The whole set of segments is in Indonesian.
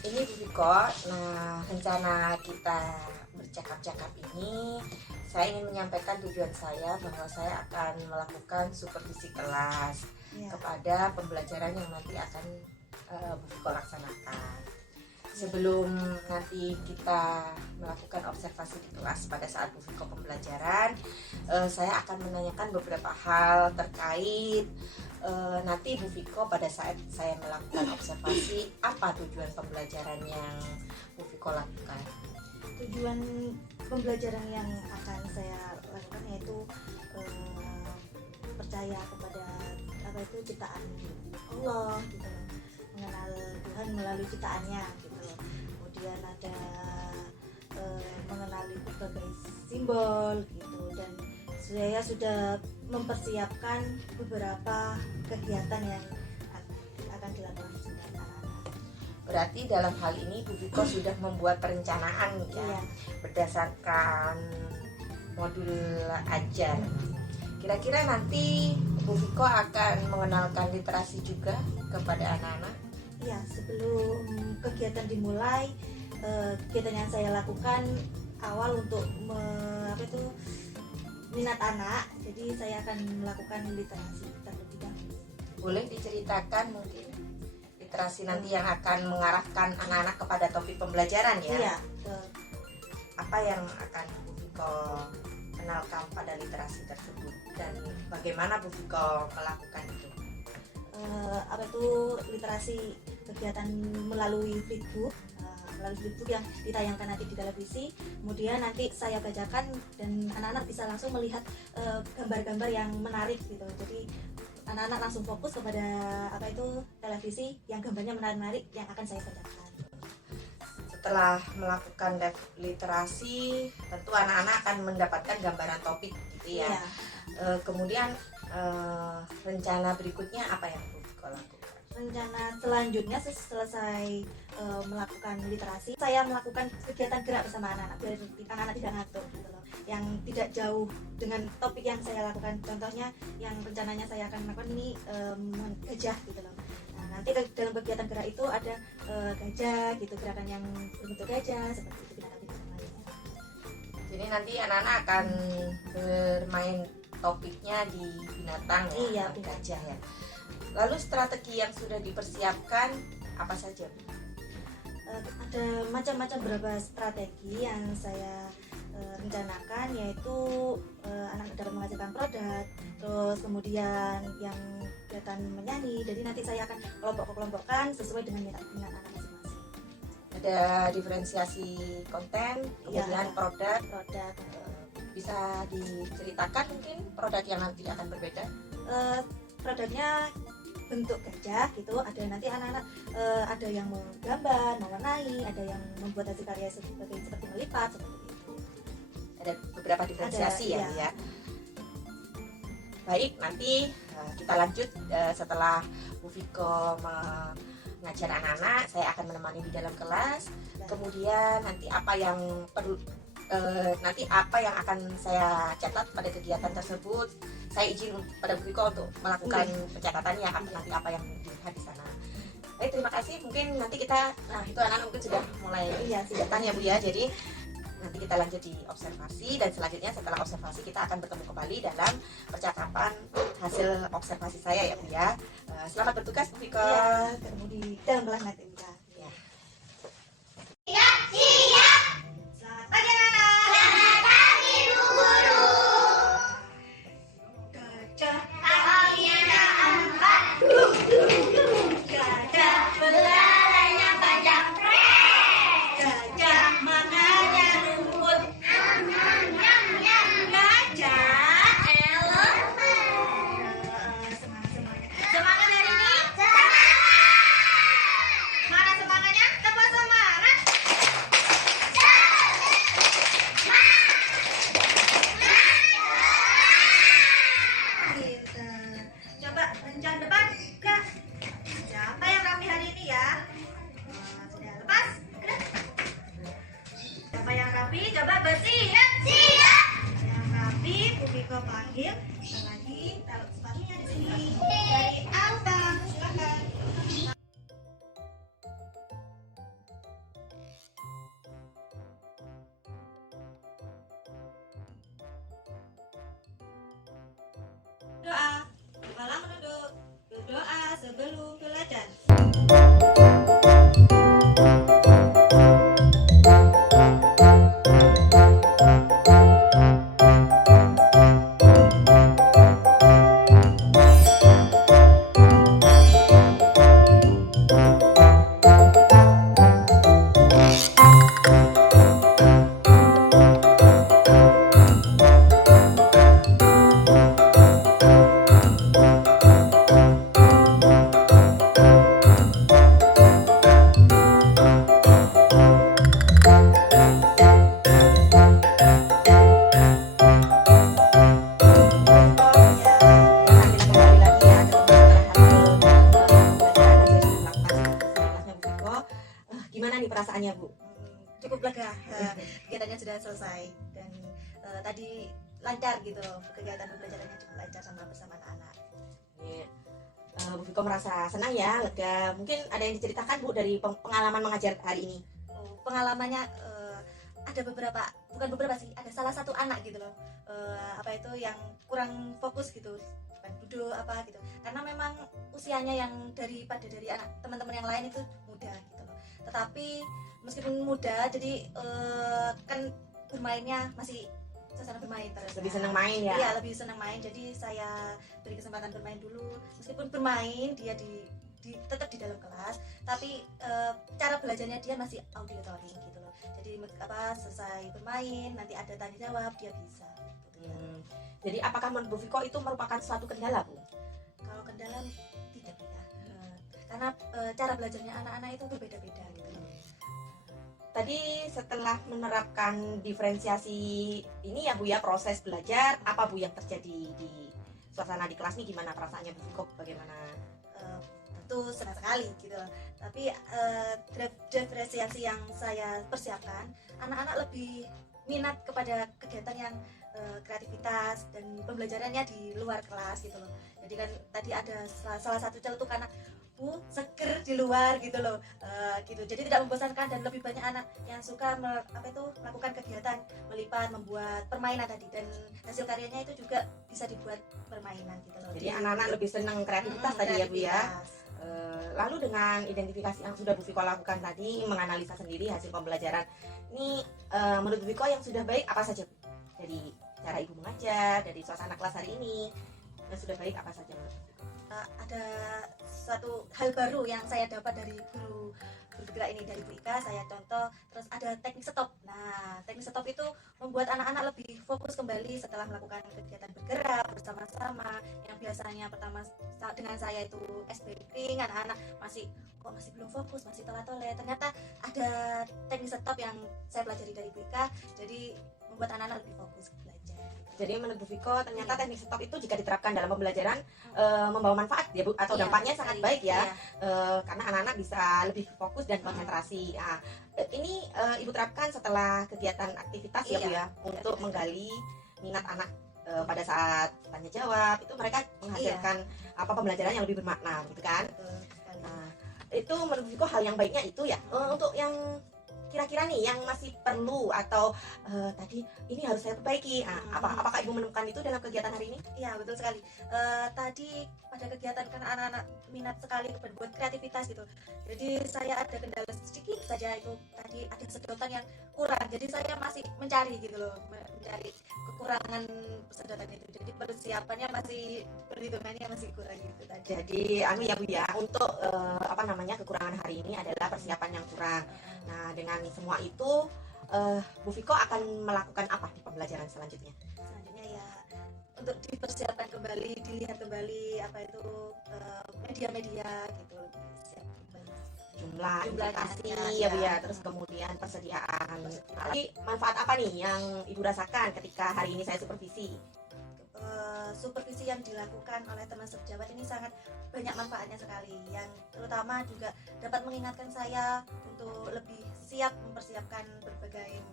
Ini Bu Viko, nah rencana kita bercakap-cakap ini saya ingin menyampaikan tujuan saya bahwa saya akan melakukan supervisi kelas kepada pembelajaran yang nanti akan Bu Viko laksanakan. Sebelum nanti kita melakukan observasi di kelas pada saat Bu Viko pembelajaran, saya akan menanyakan beberapa hal terkait nanti Bu Viko pada saat saya melakukan observasi, apa tujuan pembelajaran yang Bu Viko lakukan? Tujuan pembelajaran yang akan saya lakukan yaitu percaya kepada ciptaan Allah gitu, mengenal Tuhan melalui ciptaannya gitu. Kemudian ada mengenali berbagai simbol gitu, dan saya sudah mempersiapkan beberapa kegiatan yang akan dilakukan dengan anak-anak. Berarti dalam hal ini Bu Viko sudah membuat perencanaan ya, Iya. berdasarkan modul ajar. Kira-kira nanti Bu Viko akan mengenalkan literasi juga kepada anak-anak? Iya, sebelum kegiatan dimulai, kegiatan yang saya lakukan awal untuk minat anak, jadi saya akan melakukan literasi terlebih dahulu. Boleh diceritakan mungkin literasi nanti yang akan mengarahkan anak-anak kepada topik pembelajaran ya? Iya. Apa yang akan Bu Viko kenalkan pada literasi tersebut dan bagaimana Bu Viko melakukan itu? Literasi kegiatan melalui flipbook, yang ditayangkan nanti di televisi. Kemudian nanti saya bacakan dan anak-anak bisa langsung melihat gambar-gambar yang menarik gitu. Jadi anak-anak langsung fokus kepada televisi yang gambarnya menarik yang akan saya bacakan. Setelah melakukan literasi, tentu anak-anak akan mendapatkan gambaran topik gitu ya. Iya. Kemudian rencana berikutnya apa yang Bu Viko lakukan? Rencana selanjutnya selesai melakukan literasi, saya melakukan kegiatan gerak bersama anak-anak biar anak-anak tidak ngantuk gitu loh, yang tidak jauh dengan topik yang saya lakukan. Contohnya yang rencananya saya akan lakukan ini gajah gitu loh. Nah, nanti dalam kegiatan gerak itu ada gajah gitu, gerakan yang berbentuk gajah seperti itu, binatang-binatang lainnya. Jadi nanti anak-anak akan bermain topiknya di binatang ya, Iya, gajah ya. Lalu strategi yang sudah dipersiapkan apa saja? Ada macam-macam beberapa strategi yang saya rencanakan, yaitu anak dapat menghasilkan produk, terus kemudian yang kegiatan menyanyi. Jadi nanti saya akan kelompokkan sesuai dengan minat anak masing-masing. Ada diferensiasi konten, kemudian Ya, produk. bisa diceritakan mungkin produk yang nanti akan berbeda? Produknya bentuk gajah gitu, ada nanti anak-anak ada yang menggambar, mewarnai, ada yang membuat hasil karya seperti melipat seperti itu. Ada beberapa diferensiasi Ada, ya, iya. ya. Baik, nanti kita lanjut setelah Bu Viko mengajar anak-anak, saya akan menemani di dalam kelas. Kemudian nanti apa yang perlu apa yang akan saya catat pada kegiatan tersebut, saya izin pada Bu Viko untuk melakukan pencatatannya, nanti apa yang dilihat di sana. Baik, terima kasih. Mungkin nanti kita, itu anak-anak mungkin sudah mulai datang ya Bu ya. Jadi nanti kita lanjut di observasi, dan selanjutnya setelah observasi kita akan bertemu kembali dalam percakapan hasil observasi saya ya Bu ya. Selamat bertugas Bu Viko. Iya, ketemu di dalam kelas nanti. Ya. Selamat pagi anak-anak. Selamat pagi Bu Guru. Gajah, Kakinya 4. gajah, Belalainya panjang prek. gajah, makannya rumput. Nyam nyam nyam. Gajah, Elephant. semangat. Semangat hari ini. Semangat. Mana semangatnya? Tebak semangat. Kita coba rencana depan, Kak. Siapa yang rapi hari ini ya? Sudah lepas? Udah. Siapa yang rapi? Coba bersiap. Siap. Yang rapi, Bu Viko panggil. Lagi taruh sepatunya di sini. Dari Abang, silakan. Doa malam menunduk, berdoa sebelum belajar. Ya, kita kembali lagi ya ketemu setelah hampir pembelajaran dan saya sudah melakukan kelasnya Bu Viko. Gimana nih perasaannya Bu? Cukup lega, kegiatannya sudah selesai dan tadi lancar gitu loh, kegiatan pembelajarannya cukup lancar bersama anak-anak. Ini, Bu Viko merasa senang ya, lega. Mungkin ada yang diceritakan Bu dari pengalaman mengajar hari ini? Pengalamannya ada beberapa, bukan beberapa sih, ada salah satu anak gitu loh, apa itu yang kurang fokus gitu, bukan duduk apa gitu, karena memang usianya yang dari anak teman-teman yang lain itu muda gitu loh. Tetapi meskipun muda, jadi kan bermainnya masih suasana bermain terus. Lebih senang main ya? Iya, lebih senang main. Jadi saya beri kesempatan bermain dulu. Meskipun bermain dia tetap di dalam kelas, tapi cara belajarnya dia masih auditory gitu loh. Jadi selesai bermain nanti ada tanya jawab dia bisa. Jadi apakah menurut Bu Viko itu merupakan suatu kendala Bu? Kalau kendala tidak ya, karena cara belajarnya anak-anak itu berbeda-beda gitu loh. Tadi setelah menerapkan diferensiasi ini ya Bu ya, proses belajar, apa Bu yang terjadi di suasana di kelas nih, gimana perasaannya Bu Viko, bagaimana? Tentu senang sekali gitu loh. Tapi diferensiasi yang saya persiapkan, anak-anak lebih minat kepada kegiatan yang kreativitas dan pembelajarannya di luar kelas gitu loh. Jadi kan tadi ada salah satu celetuk anak seger di luar gitu loh, gitu. Jadi tidak membosankan dan lebih banyak anak yang suka melakukan kegiatan melipat, membuat permainan tadi, dan hasil karyanya itu juga bisa dibuat permainan gitu loh. Jadi anak-anak lebih senang kreativitas tadi ya Bu ya. Lalu dengan identifikasi yang sudah Bu Viko lakukan tadi, menganalisa sendiri hasil pembelajaran ini, menurut Bu Viko yang sudah baik apa saja Bu? Dari cara Ibu mengajar, dari suasana kelas hari ini, yang sudah baik apa saja menurut Bu Viko? Ada suatu hal baru yang saya dapat dari guru bergerak ini, dari Bu Ika. Saya contoh, terus ada teknik stop. Nah, teknik stop itu membuat anak-anak lebih fokus kembali setelah melakukan kegiatan bergerak bersama-sama. Yang biasanya pertama dengan saya itu breaking, anak-anak masih belum fokus, masih tolak-tolak. Ternyata ada teknik stop yang saya pelajari dari Bu Ika, jadi membuat anak-anak lebih fokus belajar. Jadi menurut Bu Viko ternyata teknik stop itu jika diterapkan dalam pembelajaran membawa manfaat ya Bu, atau dampaknya sangat baik ya, karena anak-anak bisa lebih fokus dan konsentrasi. Nah, ini Ibu terapkan setelah kegiatan aktivitas ya Bu ya, untuk menggali minat anak pada saat tanya jawab, itu mereka menghasilkan pembelajaran yang lebih bermakna gitu kan. Nah, itu menurut Viko hal yang baiknya itu ya. Untuk yang kira-kira nih yang masih perlu atau tadi ini harus saya perbaiki, apakah Ibu menemukan itu dalam kegiatan hari ini? Iya, betul sekali. Tadi pada kegiatan kan anak-anak minat sekali berbuat kreativitas gitu, jadi saya ada kendala sedikit saja, itu tadi ada sedotan yang kurang, jadi saya masih mencari gitu loh, mencari kekurangan sedotan itu, jadi persiapannya masih, perhitungannya masih kurang gitu tadi. Jadi ya Bu ya, untuk kekurangan hari ini adalah persiapan yang kurang. Nah, dengan semua itu Bu Viko akan melakukan apa di pembelajaran selanjutnya? Selanjutnya ya untuk dipersiapkan kembali, dilihat kembali apa itu media-media gitu, siap kembali. Jumlah aplikasi ya Bu ya, terus kemudian persediaan. Jadi manfaat apa nih yang Ibu rasakan ketika hari ini saya supervisi? Supervisi yang dilakukan oleh teman sejawat ini sangat banyak manfaatnya sekali, yang terutama juga dapat mengingatkan saya untuk lebih siap mempersiapkan berbagai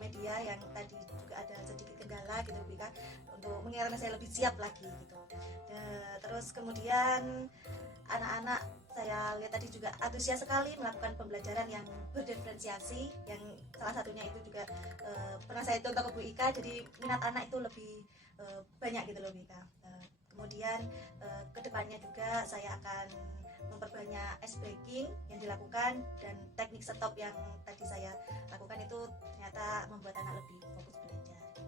media yang tadi juga ada sedikit kendala gitu Bika, untuk mengingatkan saya lebih siap lagi gitu. Terus kemudian anak-anak saya lihat tadi juga antusias sekali melakukan pembelajaran yang berdiferensiasi, yang salah satunya itu juga pernah saya contoh ke Bu Ika, jadi minat anak itu lebih banyak gitu loh Bu Ika. Kemudian kedepannya juga saya akan memperbanyak ice breaking yang dilakukan, dan teknik stop yang tadi saya lakukan itu ternyata membuat anak lebih fokus belajar gitu.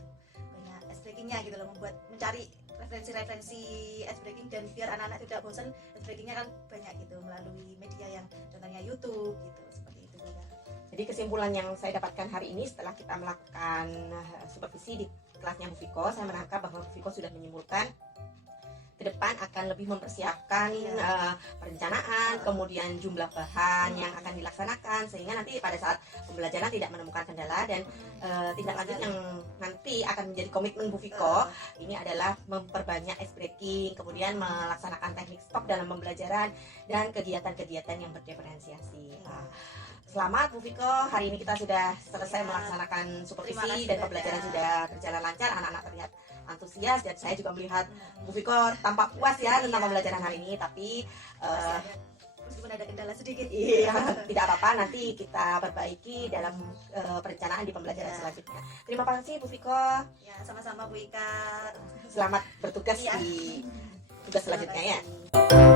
Banyak ice breakingnya gitu loh, mencari referensi ice breaking, dan biar anak-anak tidak bosan, ice breakingnya kan banyak gitu melalui media yang contohnya YouTube gitu, seperti itu ya. Jadi kesimpulan yang saya dapatkan hari ini setelah kita melakukan supervisi di kelasnya Bu Viko, saya menangkap bahwa Bu Viko sudah menyimpulkan ke depan akan lebih mempersiapkan perencanaan, kemudian jumlah bahan yang akan dilaksanakan, sehingga nanti pada saat pembelajaran tidak menemukan kendala. Dan tindak lanjut yang nanti akan menjadi komitmen Bu Viko ini adalah memperbanyak ice breaking, kemudian melaksanakan teknik stop dalam pembelajaran, dan kegiatan-kegiatan yang berdiferensiasi. Selamat Bu Viko, hari ini kita sudah selesai melaksanakan supervisi dan pembelajaran sudah berjalan lancar, anak-anak terlihat antusias, dan saya juga melihat Bu Viko tampak puas ya tentang pembelajaran hari ini. Tapi meskipun ada kendala sedikit, iya, tidak apa-apa, nanti kita perbaiki dalam perencanaan di pembelajaran selanjutnya. Terima kasih Bu Viko, ya sama-sama Bu Ika. selamat bertugas Iya. di tugas selanjutnya ya. Terima kasih.